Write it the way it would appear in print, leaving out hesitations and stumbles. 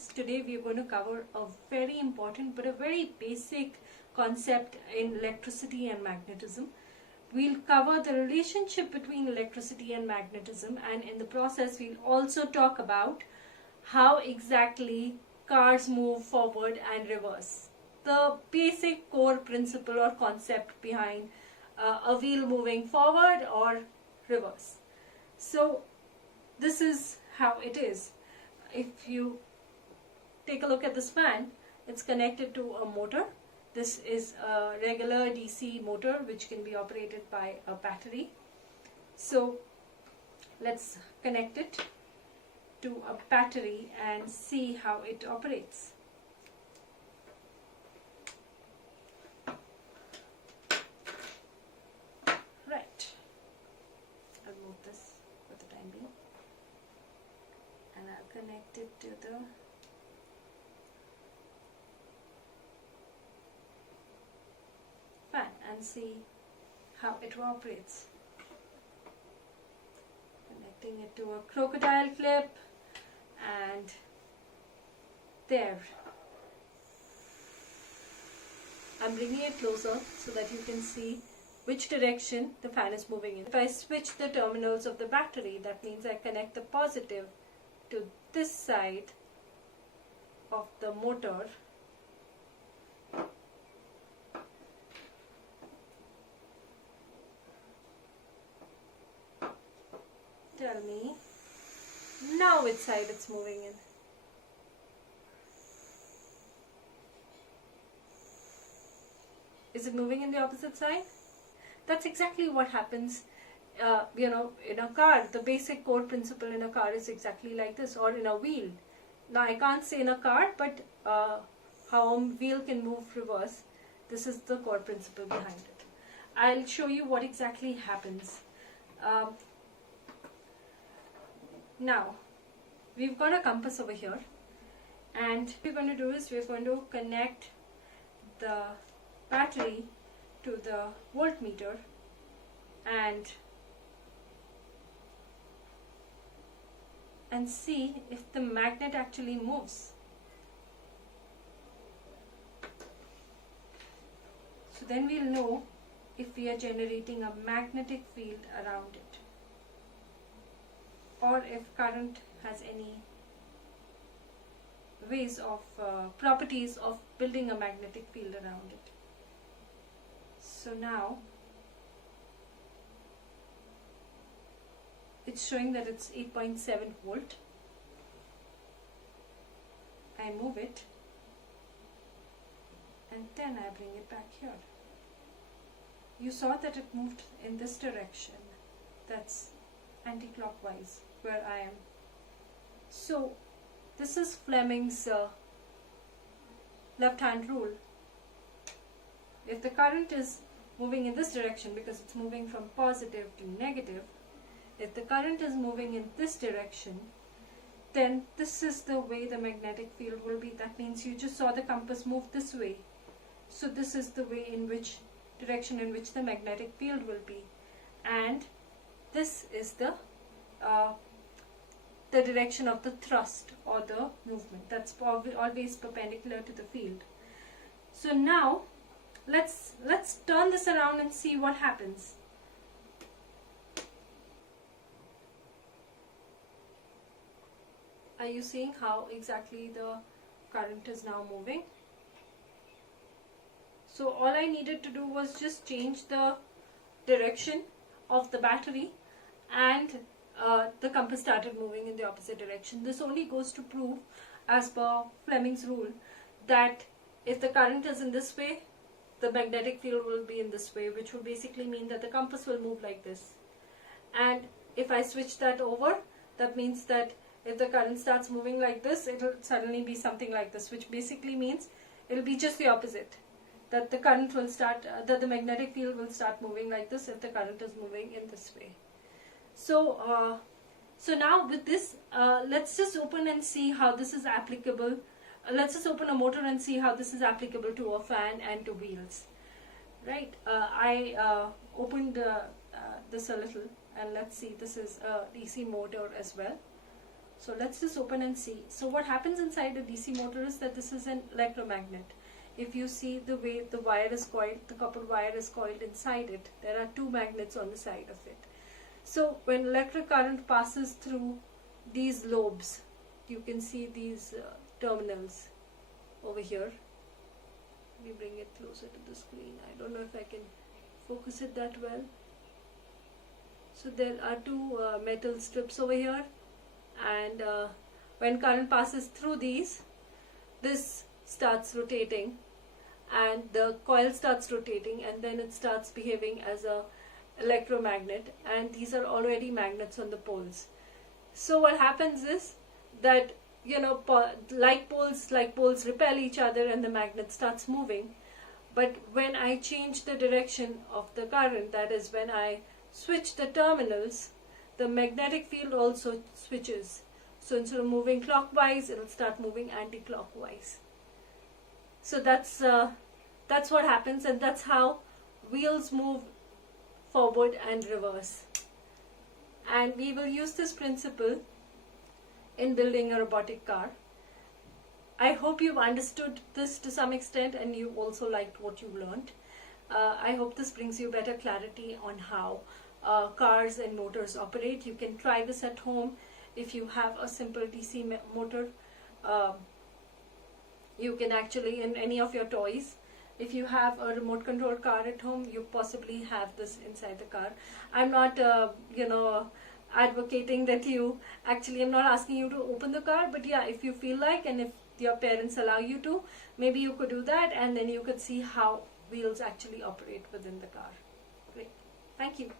friends. Today we are going to cover a very important but a very basic concept in electricity and magnetism. We'll cover the relationship between electricity and magnetism, and in the process we'll also talk about how exactly cars move forward and reverse. The basic core principle or concept behind a wheel moving forward or reverse. So this is how it is. If you take a look at this fan, it's connected to a motor. This is a regular DC motor which can be operated by a battery. So let's connect it to a battery and see how it operates. Right. I'll move this for the time being. And I'll connect it to the fan and see how it operates. Connecting it to a crocodile clip, and there. I'm bringing it closer so that you can see which direction the fan is moving in. If I switch the terminals of the battery, that means I connect the positive to this side of the motor. Tell me now which side it's moving in. Is it moving in the opposite side? That's exactly what happens in a car. The basic core principle in a car is exactly like this, or in a wheel. Now I can't say in a car, but how a wheel can move reverse, this is the core principle behind it. I'll show you what exactly happens. Now we've got a compass over here, and what we're going to do is we're going to connect the battery to the voltmeter and see if the magnet actually moves. So then we'll know if we are generating a magnetic field around it, or if current has any ways of properties of building a magnetic field around it. So now it's showing that it's 8.7 volt. I move it and then I bring it back here. You saw that it moved in this direction. That's anti-clockwise where I am. So this is Fleming's left-hand rule. If the current is moving in this direction, because it's moving from positive to negative, if the current is moving in this direction, then this is the way the magnetic field will be. That means you just saw the compass move this way. So this is the way in which direction in which the magnetic field will be. And this is the direction of the thrust or the movement. That's always perpendicular to the field. So now let's turn this around and see what happens. Are you seeing how exactly the current is now moving? So all I needed to do was just change the direction of the battery, and the compass started moving in the opposite direction. This only goes to prove, as per Fleming's rule, that if the current is in this way, the magnetic field will be in this way, which will basically mean that the compass will move like this. And if I switch that over, that means that if the current starts moving like this, it will suddenly be something like this, which basically means it will be just the opposite. That the current will start, that the magnetic field will start moving like this if the current is moving in this way. So, so now with this, let's just open and see how this is applicable. Let's just open a motor and see how this is applicable to a fan and to wheels. Right? I opened this a little, and let's see. This is a DC motor as well. So let's just open and see. So what happens inside a DC motor is that this is an electromagnet. If you see the way the wire is coiled, the copper wire is coiled inside it, there are two magnets on the side of it. So when electric current passes through these lobes, you can see these terminals over here. Let me bring it closer to the screen. I don't know if I can focus it that well. So there are two metal strips over here, and when current passes through these, this starts rotating and the coil starts rotating, and then it starts behaving as a electromagnet, and these are already magnets on the poles. So what happens is that, you know, like poles repel each other and the magnet starts moving. But when I change the direction of the current, that is when I switch the terminals, the magnetic field also switches. So instead of moving clockwise, it will start moving anti-clockwise. So that's what happens, and that's how wheels move forward and reverse. And we will use this principle in building a robotic car. I hope you've understood this to some extent and you also liked what you learned. I hope this brings you better clarity on how cars and motors operate. You can try this at home. If you have a simple DC motor, you can actually, in any of your toys, if you have a remote control car at home, you possibly have this inside the car. I'm not, advocating that you, actually I'm not asking you to open the car, but yeah, if you feel like and if your parents allow you to, maybe you could do that, and then you could see how wheels actually operate within the car. Great. Thank you.